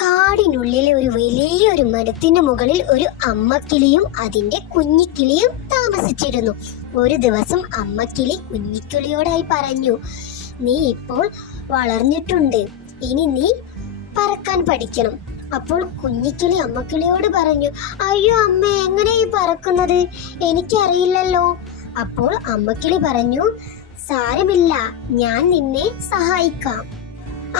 കാടിനുള്ളിലെ ഒരു വലിയൊരു മരത്തിന് മുകളിൽ ഒരു അമ്മക്കിളിയും അതിന്റെ കുഞ്ഞിക്കിളിയും താമസിച്ചിരുന്നു. ഒരു ദിവസം അമ്മക്കിളി കുഞ്ഞിക്കിളിയോടായി പറഞ്ഞു, നീ ഇപ്പോൾ വളർന്നിട്ടുണ്ട്, ഇനി നീ പറക്കാൻ പഠിക്കണം. അപ്പോൾ കുഞ്ഞിക്കിളി അമ്മക്കിളിയോട് പറഞ്ഞു, അയ്യോ അമ്മ, എങ്ങനെ ഈ പറക്കുന്നത്? എനിക്കറിയില്ലല്ലോ. അപ്പോൾ അമ്മക്കിളി പറഞ്ഞു, സാരമില്ല, ഞാൻ നിന്നെ സഹായിക്കാം.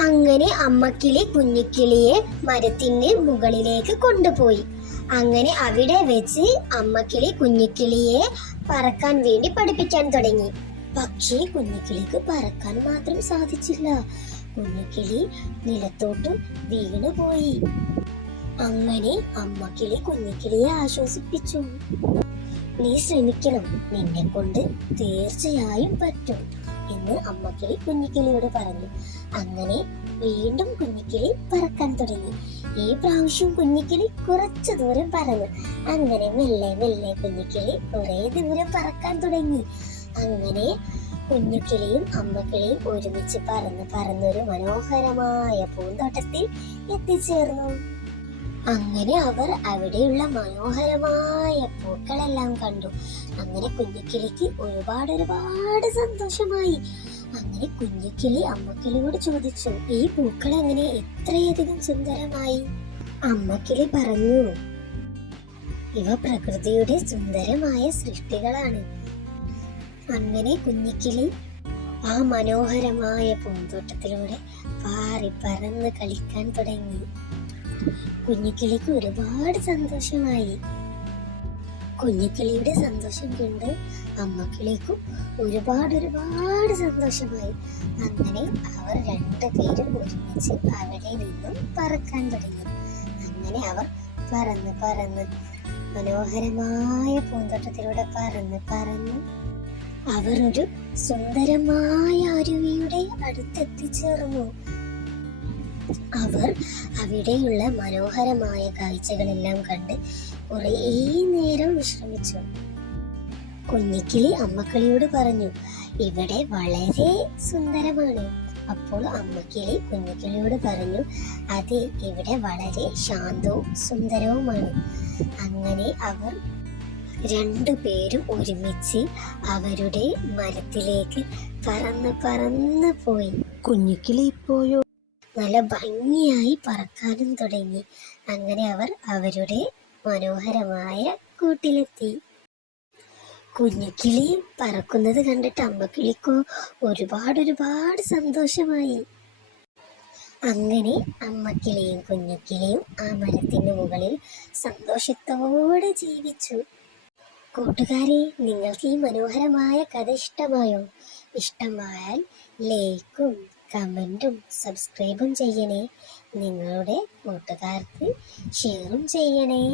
അങ്ങനെ അമ്മക്കിളി കുഞ്ഞിക്കിളിയെ മരത്തിന് മുകളിലേക്ക് കൊണ്ടുപോയി. അങ്ങനെ അവിടെ വെച്ച് അമ്മക്കിളി കുഞ്ഞിക്കിളിയെ പറക്കാൻ വേണ്ടി പഠിപ്പിക്കാൻ തുടങ്ങി. പക്ഷേ കുഞ്ഞിക്കിളിക്ക് പറക്കാൻ മാത്രം സാധിച്ചില്ല. കുഞ്ഞിക്കിളി നിലത്തോട്ട് വീണുപോയി. അങ്ങനെ അമ്മക്കിളി കുഞ്ഞിക്കിളിയെ ആശ്വസിപ്പിച്ചു. നീ ശ്രമിക്കണം, നിന്നെ കൊണ്ട് തീർച്ചയായും പറ്റും എന്ന് അമ്മക്കിളി കുഞ്ഞിക്കിളിയോട് പറഞ്ഞു. അങ്ങനെ വീണ്ടും കുഞ്ഞിക്കിളി പറക്കാൻ തുടങ്ങി. ഈ പ്രാവശ്യം കുഞ്ഞിക്കിളി കുറച്ചു ദൂരം പറന്നു. അങ്ങനെ മെല്ലെ മെല്ലെ കുഞ്ഞിക്കിളി കുറെ ദൂരം പറക്കാൻ തുടങ്ങി. അങ്ങനെ കുഞ്ഞിക്കിളിയും അമ്മക്കിളിയും ഒരുമിച്ച് പറന്നൊരു മനോഹരമായ പൂന്തോട്ടത്തിൽ എത്തിച്ചേർന്നു. അങ്ങനെ അവർ അവിടെയുള്ള മനോഹരമായ പൂക്കളെല്ലാം കണ്ടു. അങ്ങനെ കുഞ്ഞിക്കിളിക്ക് ഒരുപാട് സന്തോഷമായി. അങ്ങനെ കുഞ്ഞിക്കിളി അമ്മക്കിളിയോട് ചോദിച്ചു, ഈ പൂക്കൾ എങ്ങനെ ഇത്രയധികം സുന്ദരമായി? അമ്മക്കിളി പറഞ്ഞു, ഇവ പ്രകൃതിയുടെ സുന്ദരമായ സൃഷ്ടികളാണ്. അങ്ങനെ കുഞ്ഞിക്കിളി ആ മനോഹരമായ പൂന്തോട്ടത്തിലൂടെ പാറി പറന്ന് കളിക്കാൻ തുടങ്ങി. കുഞ്ഞിക്കിളിക്ക് ഒരുപാട് സന്തോഷമായി. കുഞ്ഞിക്കിളിയുടെ സന്തോഷം കണ്ട് അമ്മക്കിളിക്കും ഒരുപാട് സന്തോഷമായി. അങ്ങനെ അവർ രണ്ടുപേരും ഒരുമിച്ച് അവിടെ നിന്നും പറക്കാൻ തുടങ്ങി. അങ്ങനെ അവർ പറന്ന് മനോഹരമായ പൂന്തോട്ടത്തിലൂടെ പറന്ന് അവർ ഒരു സുന്ദരമായ അരുവിയുടെ അടുത്തെത്തിച്ചേർന്നു. അവർ അവിടെയുള്ള മനോഹരമായ കാഴ്ചകളെല്ലാം കണ്ട് കുറേ നേരം വിശ്രമിച്ചു. കുഞ്ഞിക്കിളി അമ്മക്കിളിയോട് പറഞ്ഞു, ഇവിടെ വളരെ സുന്ദരമാണ്. അപ്പോൾ അമ്മക്കിളി കുഞ്ഞിക്കിളിയോട് പറഞ്ഞു, അതെ, ഇവിടെ വളരെ ശാന്തവും സുന്ദരവുമാണ്. അങ്ങനെ അവർ രണ്ടുപേരും ഒരുമിച്ച് അവരുടെ മരത്തിലേക്ക് പറന്ന് പോയി. കുഞ്ഞിക്കിളി ഇപ്പോഴോ നല്ല ഭംഗിയായി പറക്കാനും തുടങ്ങി. അങ്ങനെ അവർ അവരുടെ മനോഹരമായ കൂട്ടിലെത്തി. കുഞ്ഞിക്കിളി പറക്കുന്നത് കണ്ടിട്ട് അമ്മക്കിളിക്കോ ഒരുപാട് സന്തോഷമായി. അങ്ങനെ അമ്മക്കിളിയും കുഞ്ഞിക്കിളിയും ആ മരത്തിന് മുകളിൽ സന്തോഷത്തോടെ ജീവിച്ചു. കൂട്ടുകാരെ, നിങ്ങൾക്ക് ഈ മനോഹരമായ കഥ ഇഷ്ടമായോ? ഇഷ്ടമായാൽ ലൈക്കും കമൻറ്റും സബ്സ്ക്രൈബും ചെയ്യണേ. നിങ്ങളുടെ കൂട്ടുകാർക്ക് ഷെയറും ചെയ്യണേ.